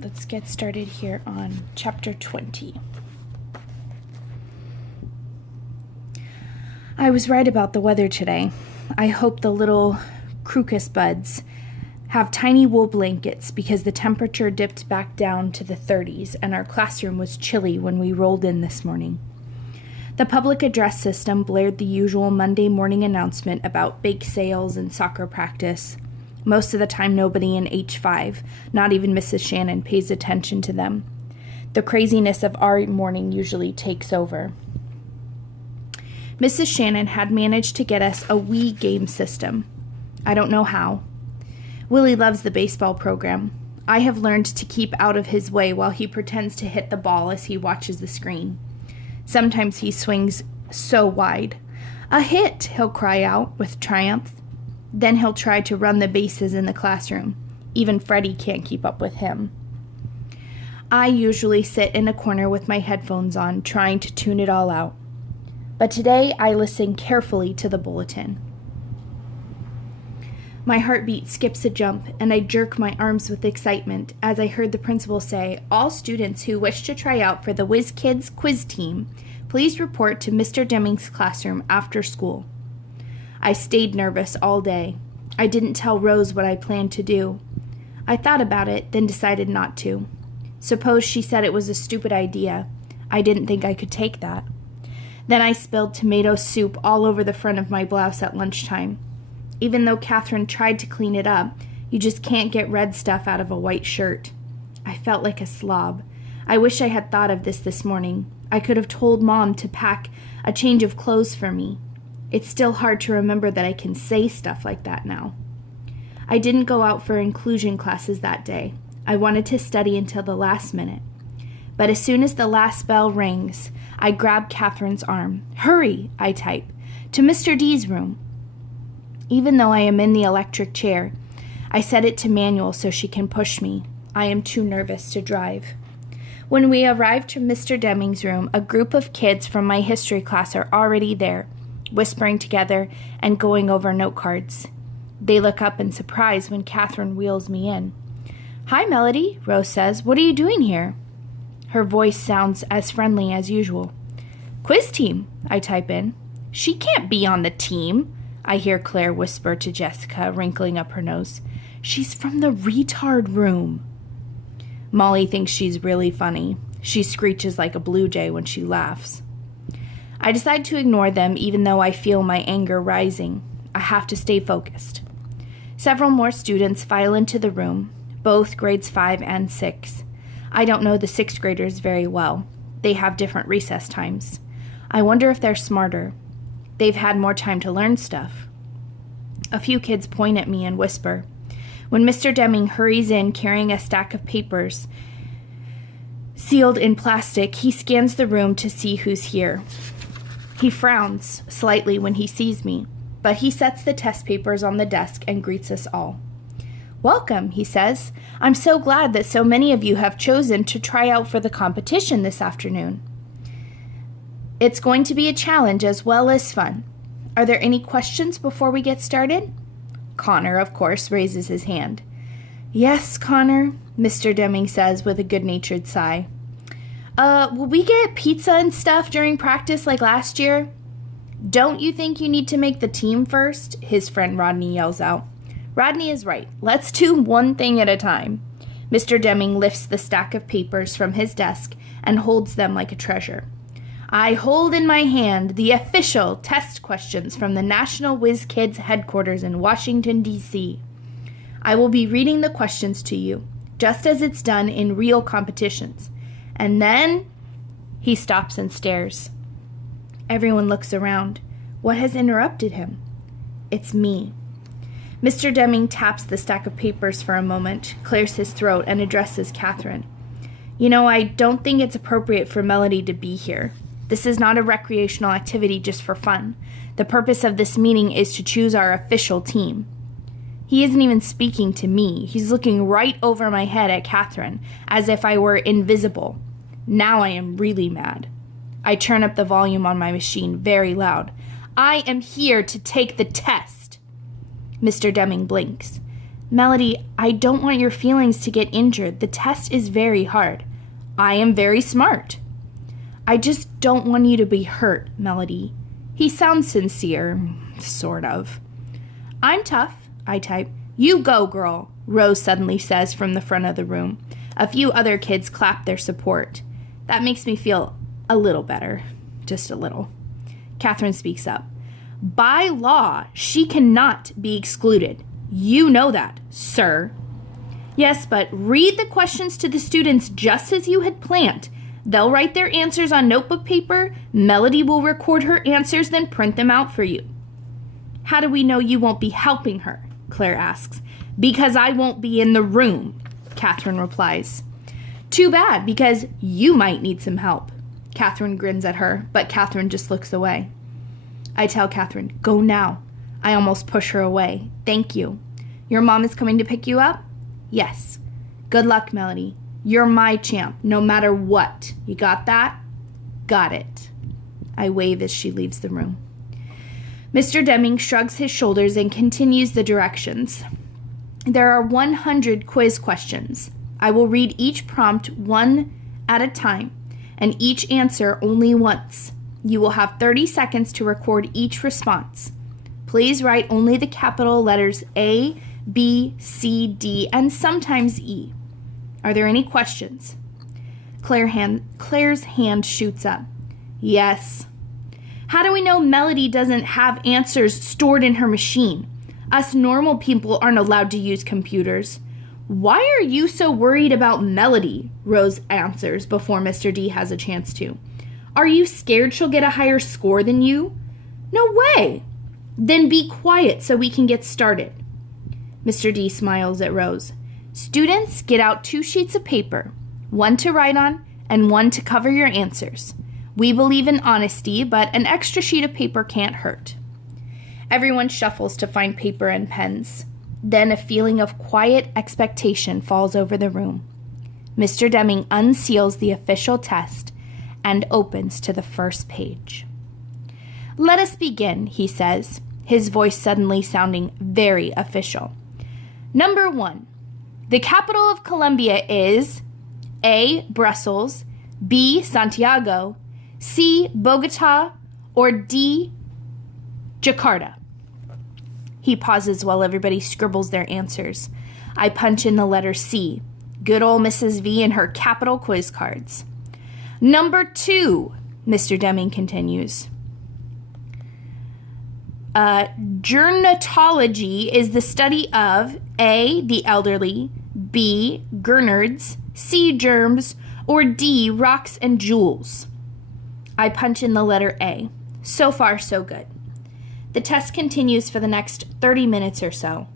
let's get started here on chapter 20. I was right about the weather today. I hope the little crocus buds have tiny wool blankets because the temperature dipped back down to the 30s and our classroom was chilly when we rolled in this morning. The public address system blared the usual Monday morning announcement about bake sales and soccer practice. Most of the time, nobody in H5, not even Mrs. Shannon, pays attention to them. The craziness of our morning usually takes over. Mrs. Shannon had managed to get us a Wii game system. I don't know how. Willie loves the baseball program. I have learned to keep out of his way while he pretends to hit the ball as he watches the screen. Sometimes he swings so wide. "A hit!" he'll cry out with triumph. Then he'll try to run the bases in the classroom. Even Freddie can't keep up with him. I usually sit in a corner with my headphones on, trying to tune it all out. But today I listen carefully to the bulletin. My heartbeat skips a jump, and I jerk my arms with excitement as I heard the principal say, "All students who wish to try out for the Whiz Kids quiz team, please report to Mr. Deming's classroom after school." I stayed nervous all day. I didn't tell Rose what I planned to do. I thought about it, then decided not to. Suppose she said it was a stupid idea. I didn't think I could take that. Then I spilled tomato soup all over the front of my blouse at lunchtime. Even though Catherine tried to clean it up, you just can't get red stuff out of a white shirt. I felt like a slob. I wish I had thought of this morning. I could have told Mom to pack a change of clothes for me. It's still hard to remember that I can say stuff like that now. I didn't go out for inclusion classes that day. I wanted to study until the last minute. But as soon as the last bell rings, I grab Catherine's arm. "Hurry," I type, "to Mr. D's room." Even though I am in the electric chair, I set it to manual so she can push me. I am too nervous to drive. When we arrive to Mr. Deming's room, a group of kids from my history class are already there, whispering together and going over note cards. They look up in surprise when Catherine wheels me in. "Hi, Melody," Rose says. "What are you doing here?" Her voice sounds as friendly as usual. "Quiz team," I type in. "She can't be on the team," I hear Claire whisper to Jessica, wrinkling up her nose. "She's from the retard room." Molly thinks she's really funny. She screeches like a blue jay when she laughs. I decide to ignore them even though I feel my anger rising. I have to stay focused. Several more students file into the room, both grades 5 and 6. I don't know the 6th graders very well. They have different recess times. I wonder if they're smarter. They've had more time to learn stuff. A few kids point at me and whisper. When Mr. Deming hurries in carrying a stack of papers sealed in plastic, he scans the room to see who's here. He frowns slightly when he sees me, but he sets the test papers on the desk and greets us all. "Welcome," he says. "I'm so glad that so many of you have chosen to try out for the competition this afternoon. It's going to be a challenge as well as fun. Are there any questions before we get started?" Connor, of course, raises his hand. "Yes, Connor," Mr. Deming says with a good-natured sigh. Will we get pizza and stuff during practice like last year?" "Don't you think you need to make the team first?" his friend Rodney yells out. Rodney is right. Let's do one thing at a time. Mr. Deming lifts the stack of papers from his desk and holds them like a treasure. I hold in my hand the official test questions from the National Whiz Kids headquarters in Washington, D.C. I will be reading the questions to you, just as it's done in real competitions. And then he stops and stares. Everyone looks around. What has interrupted him? It's me. Mr. Deming taps the stack of papers for a moment, clears his throat, and addresses Catherine. "You know, I don't think it's appropriate for Melody to be here. This is not a recreational activity just for fun. The purpose of this meeting is to choose our official team." He isn't even speaking to me. He's looking right over my head at Catherine, as if I were invisible. Now I am really mad. I turn up the volume on my machine very loud. "I am here to take the test." Mr. Deming blinks. Melody, I don't want your feelings to get injured. The test is very hard. I am very smart. I just don't want you to be hurt, Melody. He sounds sincere, sort of. I'm tough, I type. You go, girl, Rose suddenly says from the front of the room. A few other kids clap their support. That makes me feel a little better. Just a little. Catherine speaks up. By law, she cannot be excluded. You know that, sir. Yes, but read the questions to the students just as you had planned. They'll write their answers on notebook paper. Melody will record her answers, then print them out for you. How do we know you won't be helping her? Claire asks. Because I won't be in the room, Catherine replies. Too bad, because you might need some help. Catherine grins at her, but Catherine just looks away. I tell Catherine, go now. I almost push her away. Thank you. Your mom is coming to pick you up? Yes. Good luck, Melody. You're my champ, no matter what. You got that? Got it. I wave as she leaves the room. Mr. Deming shrugs his shoulders and continues the directions. There are 100 quiz questions. I will read each prompt one at a time, and each answer only once. You will have 30 seconds to record each response. Please write only the capital letters A, B, C, D, and sometimes E. Are there any questions? Claire's hand shoots up. Yes. How do we know Melody doesn't have answers stored in her machine? Us normal people aren't allowed to use computers. Why are you so worried about Melody? Rose answers before Mr. D has a chance to. Are you scared she'll get a higher score than you? No way. Then be quiet so we can get started. Mr. D smiles at Rose. Students, get out 2 sheets of paper, one to write on and one to cover your answers. We believe in honesty, but an extra sheet of paper can't hurt. Everyone shuffles to find paper and pens. Then a feeling of quiet expectation falls over the room. Mr. Deming unseals the official test and opens to the first page. Let us begin, he says, his voice suddenly sounding very official. Number 1. The capital of Colombia is A. Brussels, B. Santiago, C. Bogota, or D. Jakarta. He pauses while everybody scribbles their answers. I punch in the letter C. Good old Mrs. V and her capital quiz cards. Number 2, Mr. Deming continues. Gerontology is the study of A. the elderly, B. gurnards, C. germs, or D. rocks and jewels. I punch in the letter A. So far, so good. The test continues for the next 30 minutes or so.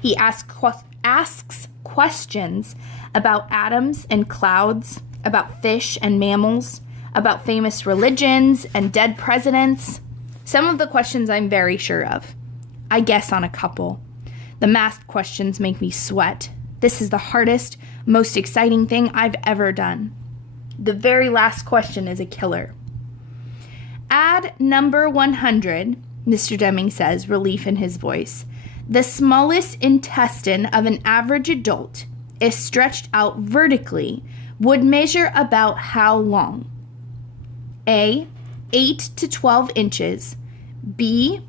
He asks questions about atoms and clouds, about fish and mammals, about famous religions and dead presidents. Some of the questions I'm very sure of. I guess on a couple. The math questions make me sweat. This is the hardest, most exciting thing I've ever done. The very last question is a killer. Add number 100, Mr. Deming says, relief in his voice. The smallest intestine of an average adult, if stretched out vertically, would measure about how long? A. 8 to 12 inches, B.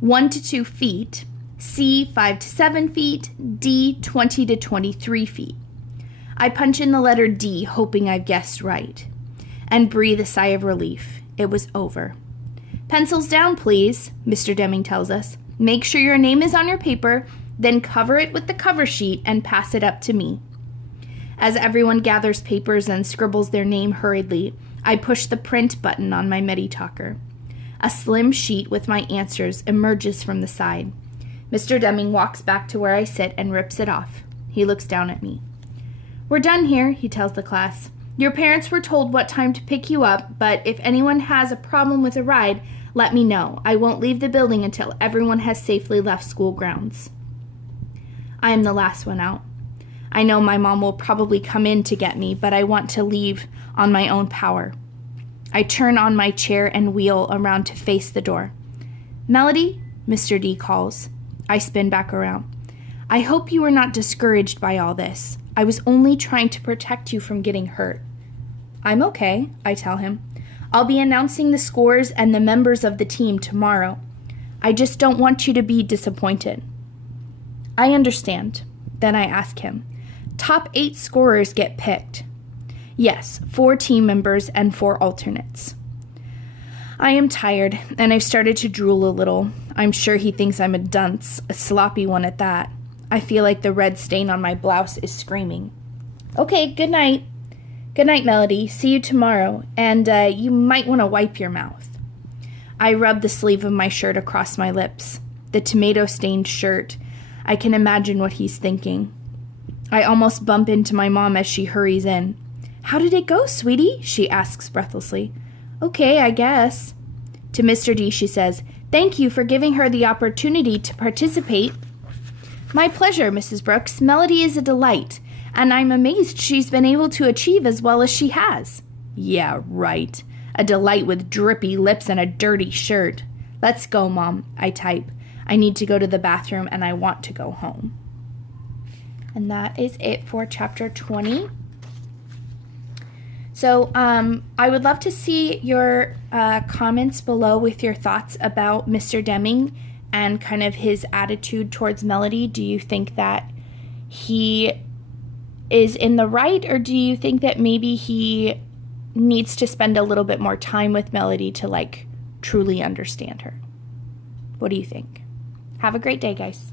1 to 2 feet, C. 5 to 7 feet, D. 20 to 23 feet. I punch in the letter D, hoping I've guessed right, and breathe a sigh of relief. It was over. Pencils down, please, Mr. Deming tells us. Make sure your name is on your paper, then cover it with the cover sheet and pass it up to me. As everyone gathers papers and scribbles their name hurriedly, I push the print button on my Meditalker. A slim sheet with my answers emerges from the side. Mr. Deming walks back to where I sit and rips it off. He looks down at me. We're done here, he tells the class. Your parents were told what time to pick you up, but if anyone has a problem with a ride, let me know. I won't leave the building until everyone has safely left school grounds. I am the last one out. I know my mom will probably come in to get me, but I want to leave on my own power. I turn on my chair and wheel around to face the door. Melody, Mr. D calls. I spin back around. I hope you are not discouraged by all this. I was only trying to protect you from getting hurt. I'm okay, I tell him. I'll be announcing the scores and the members of the team tomorrow. I just don't want you to be disappointed. I understand. Then I ask him, top 8 scorers get picked. Yes, 4 team members and 4 alternates. I am tired, and I've started to drool a little. I'm sure he thinks I'm a dunce, a sloppy one at that. I feel like the red stain on my blouse is screaming. Okay, good night. Good night, Melody. See you tomorrow, and you might want to wipe your mouth. I rub the sleeve of my shirt across my lips. The tomato-stained shirt. I can imagine what he's thinking. I almost bump into my mom as she hurries in. How did it go, sweetie? She asks breathlessly. Okay, I guess. To Mr. D, she says, thank you for giving her the opportunity to participate. My pleasure, Mrs. Brooks. Melody is a delight, and I'm amazed she's been able to achieve as well as she has. Yeah, right. A delight with drippy lips and a dirty shirt. Let's go, Mom, I type. I need to go to the bathroom, and I want to go home. And that is it for chapter 20. So I would love to see your comments below with your thoughts about Mr. Deming and kind of his attitude towards Melody. Do you think that he is in the right, or do you think that maybe he needs to spend a little bit more time with Melody to, like, truly understand her? What do you think? Have a great day, guys.